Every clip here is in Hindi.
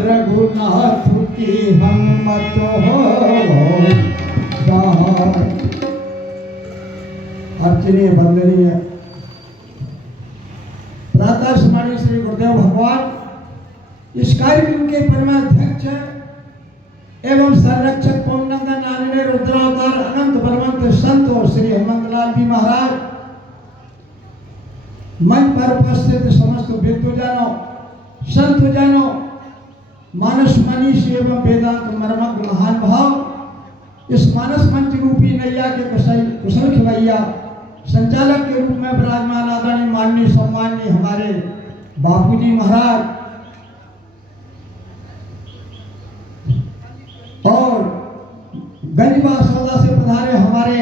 रघुनाथ की हनुमत हो अर्चनीय वंदनीय प्रातः स्मरणीय श्री गुरुदेव भगवान इस कार्यक्रम के परमाध्यक्ष एवं संरक्षक पवनंदन आनंद रुद्रावतार अनंत बलवंत संत श्री हेमंतलाल जी महाराज, मंच पर उपस्थित समस्त विद्वजनों, संतजनों, मानस मनीषी एवं वेदांत मर्मज्ञ महान भाव, इस मानस मंच रूपी नैया के कुशल खिवैया संचालक के रूप में विराजमान आदरणीय माननीय सम्माननीय हमारे बापूजी महाराज और गंजबा सौदा से पधारे हमारे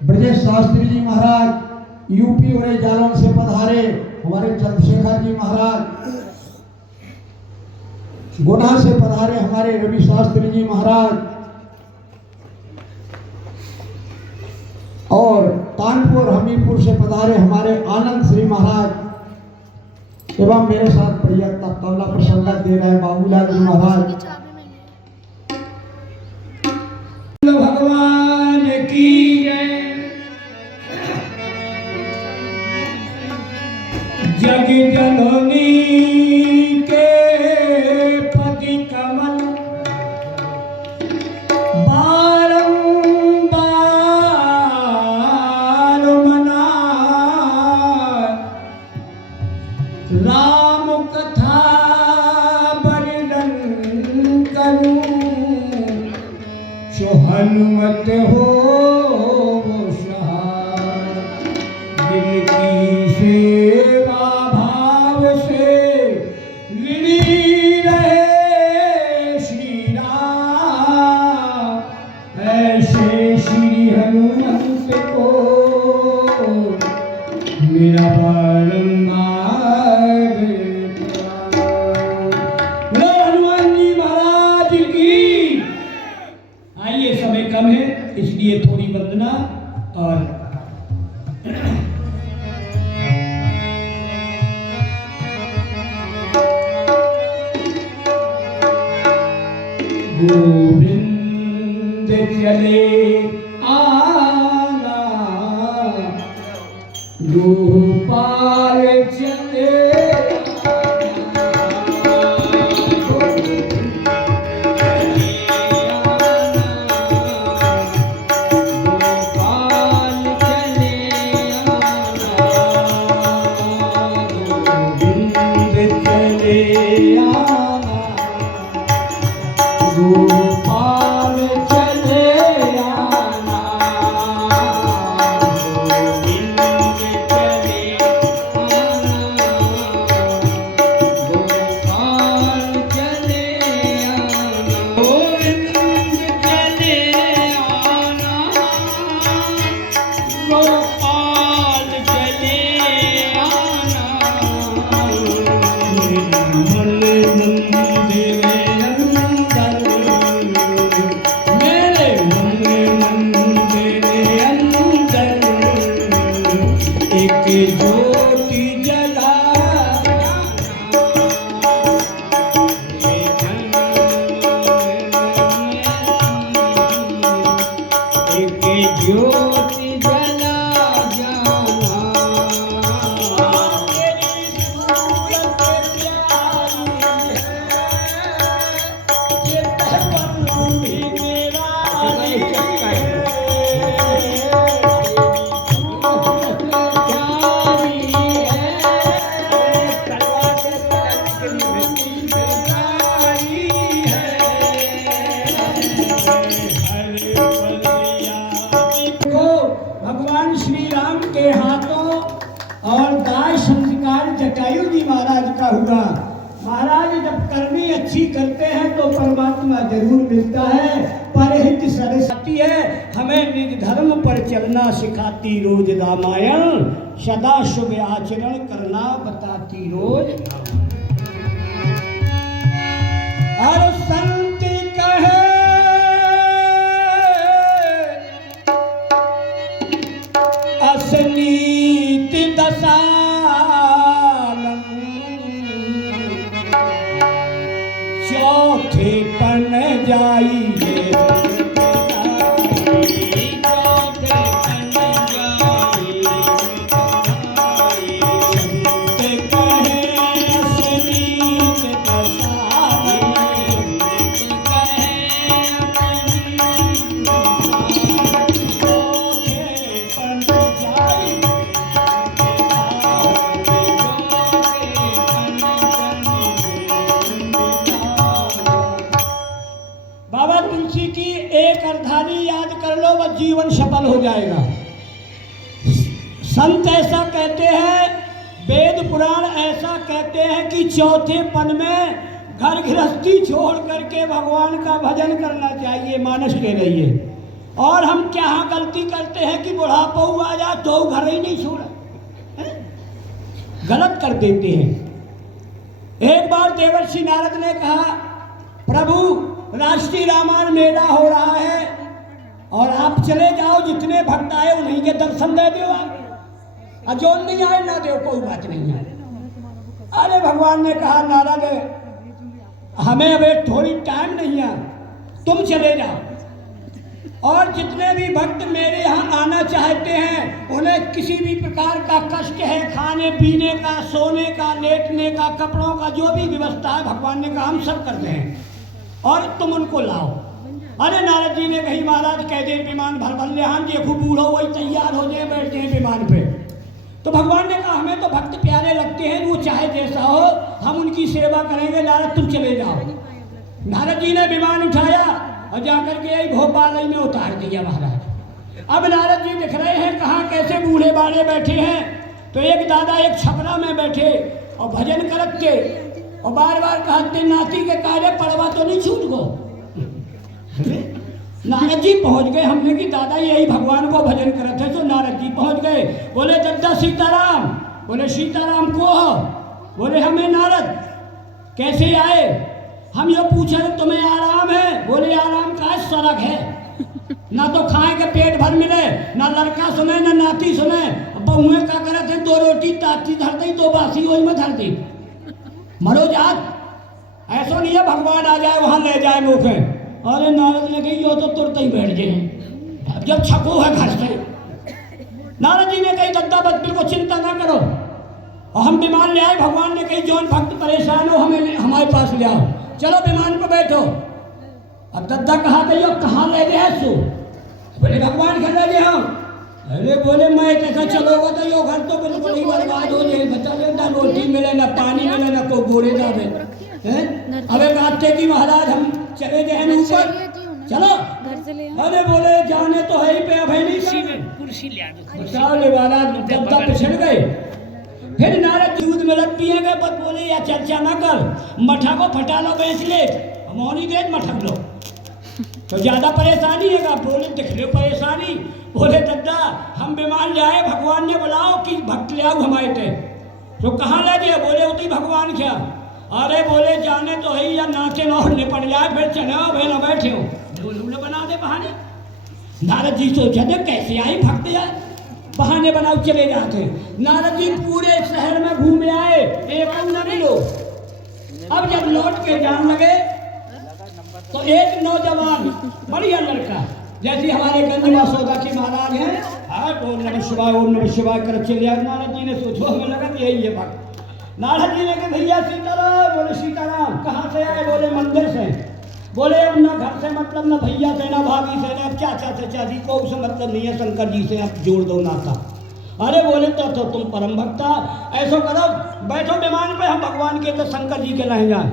ब्रजेश शास्त्री जी महाराज, यूपी और जालौन से पधारे हमारे चंद्रशेखर जी महाराज, गुना से पधारे हमारे रवि शास्त्री जी महाराज और कानपुर हमीरपुर से पधारे हमारे आनंद श्री महाराज एवं मेरे साथ प्रिय तबला पर संगत दे रहे बाबूलाल जी महाराज। भगवान की जग जननी के पति कमल बारंबार मना राम कथा वर्णन करूं जो हनुमत हो दिल की सेवा भाव से ऋणी रहे श्री राम, ऐसे श्री हनुमंत को मेरा बारंबार हनुमान जी महाराज की। आइए, समय कम है इसलिए थोड़ी वंदना और गोविंद चले आना गोपाल चले गोपाल चले आना गोविंद चले आना गोपाल चले आना गोविंद चले आना गोपाल चले आना ज्योति जला एक ज्योति जला जाना तेरी सूरत प्यारी है ये तपन भी मेरा भगवान श्री राम के हाथों और दाय संस्कार जटायु जी महाराज का हुआ। महाराज जब करनी अच्छी करते हैं तो परमात्मा जरूर मिलता है। परहित सरस्वती है, हमें निज धर्म पर चलना सिखाती रोज रामायण, सदा शुभ आचरण करना बताती रोज। और संत कहे असनीति दशा पन जाइए जीवन सफल हो जाएगा। संत ऐसा कहते हैं, वेद पुराण ऐसा कहते हैं कि चौथे पन में घर गृहस्थी छोड़ करके भगवान का भजन करना चाहिए, मानस के रहिए। और हम क्या गलती करते हैं कि बुढ़ापा आ जा तो घर ही नहीं छोड़ा, गलत कर देते हैं। एक बार देवर्षि नारद ने कहा, प्रभु राष्ट्रीय रामायण मेला हो रहा है और आप चले जाओ, जितने भक्त आए उन्हीं के दर्शन दे दो, और जो नहीं आए ना दो, कोई बात नहीं है। अरे भगवान ने कहा, नारद हमें अब थोड़ी टाइम नहीं है, तुम चले जाओ और जितने भी भक्त मेरे यहाँ आना चाहते हैं उन्हें किसी भी प्रकार का कष्ट है, खाने पीने का, सोने का, लेटने का, कपड़ों का जो भी व्यवस्था है, भगवान ने कहा हम सब करते हैं और तुम उनको लाओ। अरे नारद जी ने कही, महाराज कह दे विमान भर भर ले, हम देखो बूढ़ो वही तैयार हो जाए, बैठते हैं विमान पे। तो भगवान ने कहा, हमें तो भक्त प्यारे लगते हैं, वो चाहे जैसा हो हम उनकी सेवा करेंगे, नारद तुम चले जाओ। नारद जी ने विमान उठाया और जाकर के भोपाल में उतार दिया महाराज। अब नारद जी दिख रहे हैं कहाँ कैसे बूढ़े बाड़े बैठे हैं, तो एक दादा एक छपरा में बैठे और भजन करते और बार बार कहते, नाती के कार्य पड़वा तो नहीं छूट गो। नारद जी पहुंच गए, हमने कि दादा यही भगवान को भजन करते थे। तो नारद जी पहुंच गए, बोले दादा सीताराम, बोले सीताराम को हो, बोले हमें नारद कैसे आए, हम ये पूछे तुम्हें आराम है, बोले आराम का सड़क है, ना तो खाए के पेट भर मिले, ना लड़का सुने ना नाती सुने, बहुएं का करे थे, दो रोटी ताती धर दी, दो बासी वही में धर दी, मरो जात। ऐसा नहीं है भगवान आ जाए वहां ले जाए मुखे। अरे नारद ने कही, यो तो तुरंत ही बैठ जाए, जब छको है घर से। नारद जी ने कही, दद्दा बद्दल को चिंता ना करो, और हम विमान ले आए। भगवान ने कही, जौन भक्त परेशान हो हमें हमारे पास ले आओ, चलो विमान पर बैठो। अब दद्दा कहा गई, कहाँ ले गए सो, बोले भगवान घर ले गए हम। अरे बोले मैं कैसा चलोगा तो यो घर तो बिल्कुल ही बर्बाद हो जाए, बता ले ना रोटी मिले ना पानी मिले ना कोई गोरे जावे। अबे कहते कि महाराज हम चले गए ऊपर, चलो घर से ले। अरे बोले जाने तो है ही पे, अब है नहीं कुर्सी ले वाला दद्दा पिछड़ गए। फिर नारद जी दूध में लग पिए गए, पर बोले या चर्चा ना कर, मठा को फटा लो, बेच ले, मौनी दे मठक लो, तो ज्यादा परेशानी है। बोले दिख लो परेशानी, बोले दद्दा हम विमान जाए, भगवान ने बुलाओ कि भक्त ले आओ हमारे थे, तो कहाँ ले गए, बोले उतनी भगवान क्या। अरे बोले जाने तो है या नाचे ना निपट जाए, फिर चले भाई ना बैठे हो, बना दे बहाने। नारद जी सोचा दे कैसे आई भक्त यार, बहाने बनाओ चले जाते। नारद जी पूरे शहर में घूम आए, एक न मिलो। अब जब लौट के जान लगे तो एक नौजवान बढ़िया लड़का, जैसे हमारे गंज मासोदा के महाराज हैं, ओम नमः शिवाय कर चले आए। नारद जी ने सोचो, हमें लगा कि यही है भक्त। नारद जी ने कहा, भैया सीताराम, बोले सीताराम कहाँ से आए, बोले मंदिर से। बोले अब ना घर से मतलब, ना भैया से, ना भाभी से, ना चाचा से, चाची को उससे मतलब नहीं है, शंकर जी से आप जोड़ दो नाता। अरे बोले तो तुम परम भक्ता, ऐसा करो बैठो विमान पे, हम भगवान के तो शंकर जी के नहीं जाए।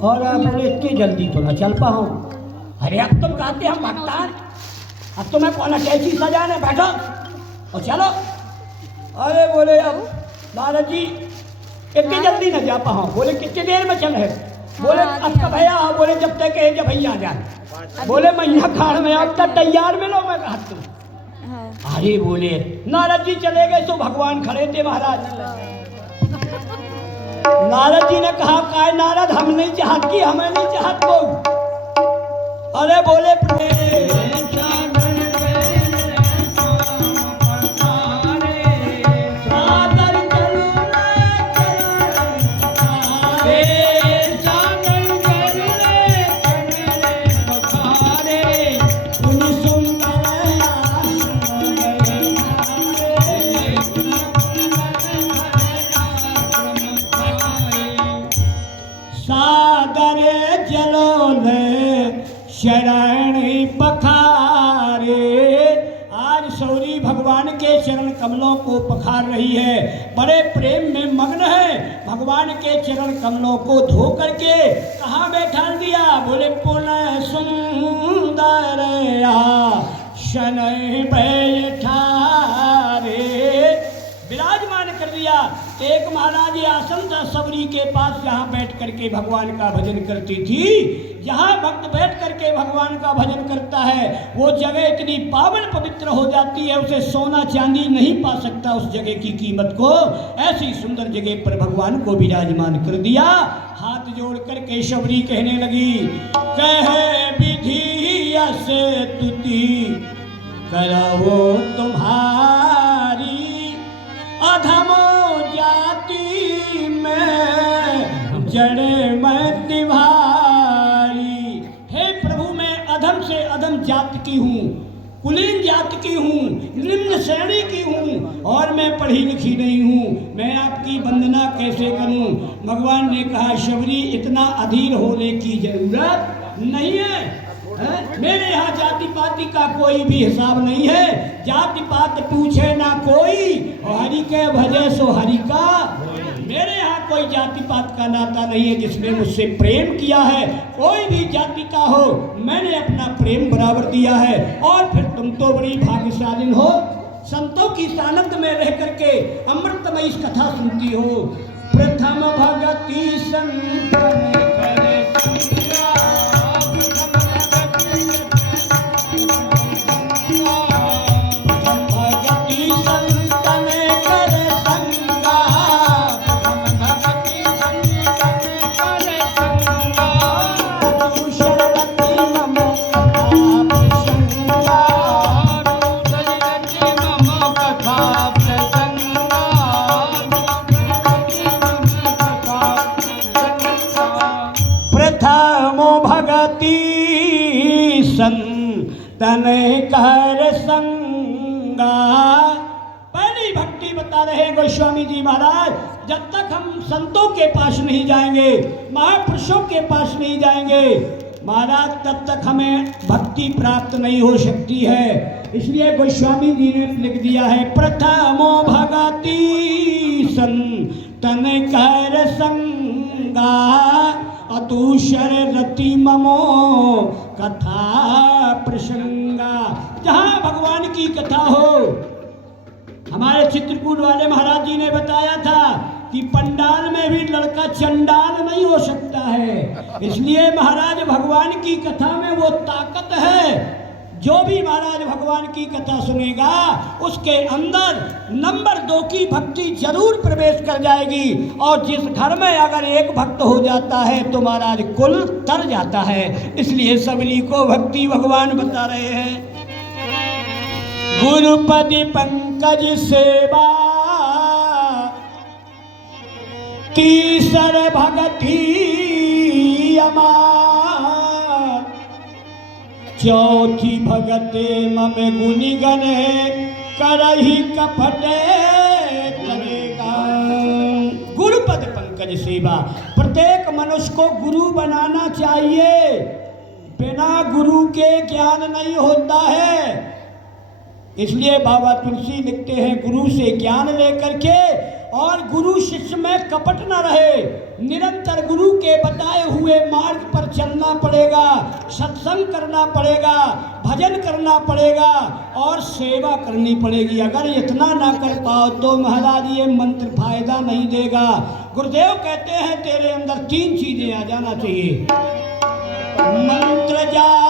और बोले इतनी जल्दी तो ना चल पाओ। अरे अब तुम कहते हम भक्तान, अब तुम्हें कौन कैसी सजाने, बैठो और चलो। अरे बोले अब नारद जी इतनी जल्दी न जा पाओ। बोले कितनी देर में चले, बोले अब का भैया, बोले जब तक जब भैया आ जाए। बोले महीना खाड़ में अब तक तैयार मिलो, मैं कहा तुम। अरे बोले नारद जी चले गए तो भगवान खड़े थे महाराज। नारद जी ने कहा, काय नारद हम नहीं चाहत की, हमें नहीं चाहत को। अरे बोले चरण पखारे। आज शौरी भगवान के चरण कमलों को पखार रही है, बड़े प्रेम में मग्न है। भगवान के चरण कमलों को धो करके कहाँ बैठा दिया? बोले पुनः सुंदर शनै बैठारे, विराजमान कर दिया। एक महाराज आसन था सबरी के पास, जहाँ बैठ करके भगवान का भजन करती थी। जहाँ भक्त बैठ करके भगवान का भजन करता है वो जगह इतनी पावन पवित्र हो जाती है, उसे सोना चांदी नहीं पा सकता उस जगह की कीमत को। ऐसी सुंदर जगह पर भगवान को विराजमान कर दिया। हाथ जोड़ करके शबरी कहने लगी, कहे विधि से तुति करो तुम्हारी, अधमो जाति में जड़े मैं तिवारी। हे प्रभु, मैं अधम से अधम जात की हूँ, कुलीन जात की हूँ, निम्न श्रेणी की हूँ और मैं पढ़ी लिखी नहीं हूँ, मैं आपकी वंदना कैसे करूँ? भगवान ने कहा, शबरी इतना अधीर होने की जरूरत नहीं है। मेरे यहाँ जाति पाति का कोई भी हिसाब नहीं है, जाति पात पूछे ना कोई, और हरि के भजे सो हरि का। मेरे यहाँ कोई जाति पात का नाता नहीं है। जिसने मुझसे प्रेम किया है, कोई भी जाति का हो, मैंने अपना प्रेम बराबर दिया है। और फिर तुम तो बड़ी भाग्यशाली हो, संतों की सानंद में रह करके अमृतमयी इस कथा सुनती हो। प्रथम भगति संतन करे तन कर संगा। पहली भक्ति बता रहे गोस्वामी जी महाराज, जब तक हम संतों के पास नहीं जाएंगे, महापुरुषों के पास नहीं जाएंगे महाराज, तब तक हमें भक्ति प्राप्त नहीं हो सकती है। इसलिए गोस्वामी जी ने लिख दिया है, प्रथमो भगति सन तन कर संगा, अतुषर रति ममो कथा प्रसंगा। जहाँ भगवान की कथा हो, हमारे चित्रकूट वाले महाराज जी ने बताया था कि पंडाल में भी लड़का चंडाल नहीं हो सकता है। इसलिए महाराज भगवान की कथा में वो ताकत है। जो भी महाराज भगवान की कथा सुनेगा उसके अंदर नंबर 2 की भक्ति जरूर प्रवेश कर जाएगी। और जिस घर में अगर एक भक्त हो जाता है तो महाराज कुल तर जाता है। इसलिए सबरी को भक्ति भगवान बता रहे हैं। गुरुपति पंकज सेवा तीसर भगति अमार, चौथी भगते मम गुनि गने करही कपटे तरेगा। गुरुपद पंकज सेवा, प्रत्येक मनुष्य को गुरु बनाना चाहिए। बिना गुरु के ज्ञान नहीं होता है। इसलिए बाबा तुलसी लिखते हैं, गुरु से ज्ञान लेकर के और गुरु शिष्य में कपट न रहे, निरंतर गुरु के बताए हुए मार्ग पर चलना पड़ेगा, सत्संग करना पड़ेगा, भजन करना पड़ेगा और सेवा करनी पड़ेगी। अगर इतना ना कर पाओ तो महाराज ये मंत्र फायदा नहीं देगा। गुरुदेव कहते हैं तेरे अंदर 3 चीजें आ जाना चाहिए। मंत्र जाप,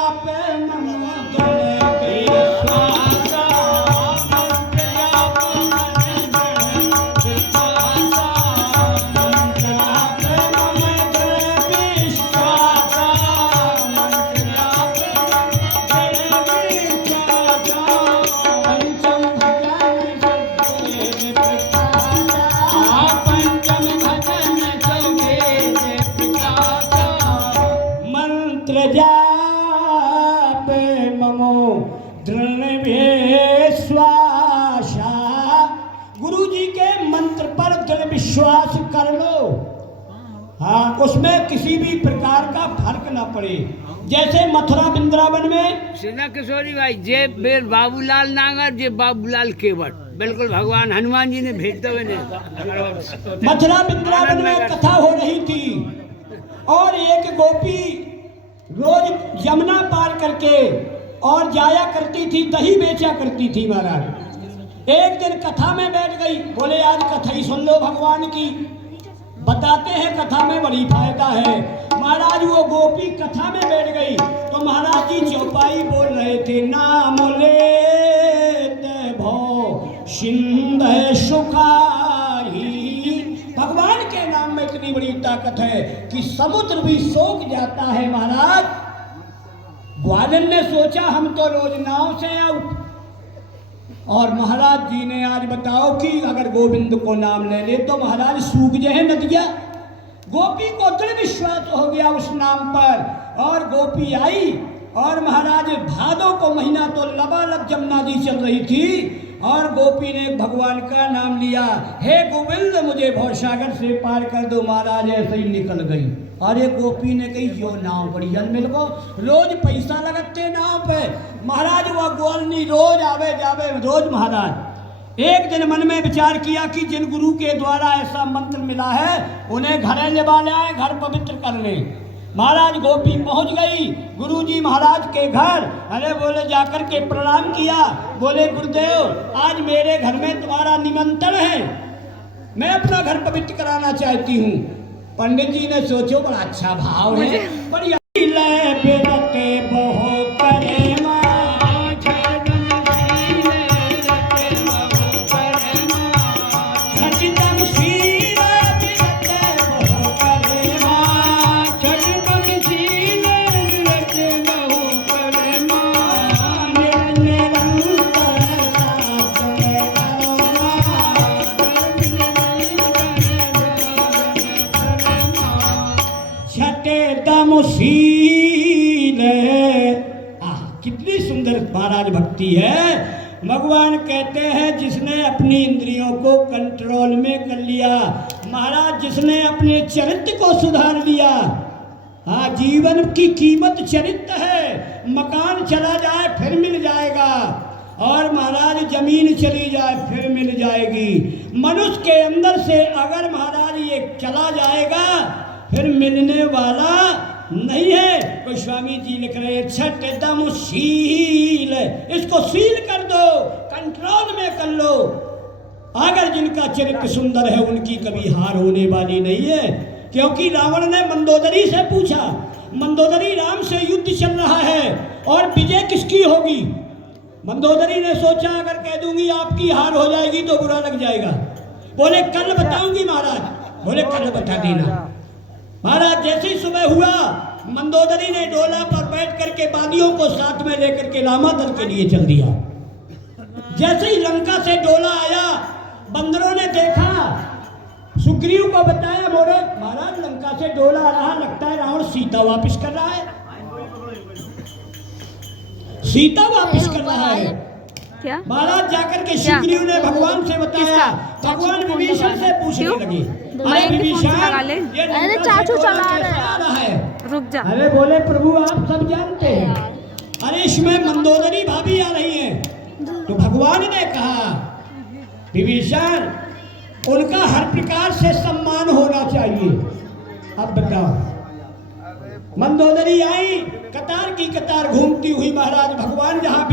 विश्वास कर लो। हाँ, उसमें किसी भी प्रकार का फर्क ना पड़े। जैसे मथुरा वृंदावन में सीधा किशोरी भाई जे बेर बाबूलाल नागर जे बाबूलाल केवट, बिल्कुल भगवान हनुमान जी ने भेज दो इन्हें। मथुरा वृंदावन में कथा हो रही थी और एक गोपी रोज यमुना पार करके और जाया करती थी, दही बेचा करती थी महाराज। एक दिन कथा में बैठ गई, बोले आज कथा ही सुन लो भगवान की, बताते हैं कथा में बड़ी फायदा है। महाराज वो गोपी कथा में बैठ गई तो महाराज जी चौपाई बोल रहे थे, नाम लेते भो सिंध सुखाही। भगवान के नाम में इतनी बड़ी ताकत है कि समुद्र भी सोख जाता है। महाराज ग्वालन ने सोचा हम तो रोज नाव से आउट, और महाराज जी ने आज बताओ कि अगर गोविंद को नाम ले ले तो महाराज सूख जाए नदियां। गोपी को दृढ़ विश्वास हो गया उस नाम पर, और गोपी आई और महाराज भादों को महीना तो लबालब जमुना जी चल रही थी और गोपी ने भगवान का नाम लिया, हे गोविंद मुझे भवसागर से पार कर दो। महाराज ऐसे ही निकल गई। अरे गोपी ने कही जो नाव बड़ी जन्मिल को रोज पैसा लगते नाव पे। महाराज वह ग्वालनी रोज आवे जावे रोज। महाराज एक दिन मन में विचार किया कि जिन गुरु के द्वारा ऐसा मंत्र मिला है उन्हें घरे ले आए, घर पवित्र कर ले। महाराज गोपी पहुंच गई गुरुजी महाराज के घर। अरे बोले जाकर के प्रणाम किया, बोले गुरुदेव आज मेरे घर में तुम्हारा निमंत्रण है, मैं अपना घर पवित्र कराना चाहती हूँ। पंडित जी ने सोचो बड़ा अच्छा भाव है, बढ़िया कितनी सुंदर महाराज भक्ति है। भगवान कहते हैं जिसने अपनी इंद्रियों को कंट्रोल में कर लिया, महाराज जिसने अपने चरित्र को सुधार लिया। हाँ, जीवन की कीमत चरित्र है। मकान चला जाए फिर मिल जाएगा, और महाराज जमीन चली जाए फिर मिल जाएगी। मनुष्य के अंदर से अगर महाराज ये चला जाएगा फिर मिलने वाला नहीं है। कोई स्वामी जी लिख रहे छठ दम शील, इसको सील कर दो, कंट्रोल में कर लो। अगर जिनका चरित्र सुंदर है उनकी कभी हार होने वाली नहीं है। क्योंकि रावण ने मंदोदरी से पूछा, मंदोदरी राम से युद्ध चल रहा है और विजय किसकी होगी। मंदोदरी ने सोचा अगर कह दूंगी आपकी हार हो जाएगी तो बुरा लग जाएगा। बोले कल बताऊंगी महाराज। बोले कल बता देना। महाराज जैसे ही सुबह हुआ मंदोदरी ने डोला पर बैठ करके बादियों को साथ में लेकर के रामादल के लिए चल दिया। जैसे ही लंका से डोला आया बंदरों ने देखा, सुग्रीव को बताया, बोले महाराज लंका से डोला आ रहा, लगता है रावण सीता वापस कर रहा है, सीता वापस कर रहा है। क्या? महाराज जाकर के सुग्रीव ने भगवान से बताया। भगवान विभीषण से पूछने लगे, अरे विभीषण अरे चाचू चला रहा है, रुक जा। अरे बोले प्रभु आप सब जानते हैं, अरे इसमें मंदोदरी भाभी आ रही है। तो भगवान ने कहा विभीषण उनका हर प्रकार से सम्मान होना चाहिए। अब बताओ, मंदोदरी आई, कतार की कतार घूमती हुई महाराज भगवान जहाँ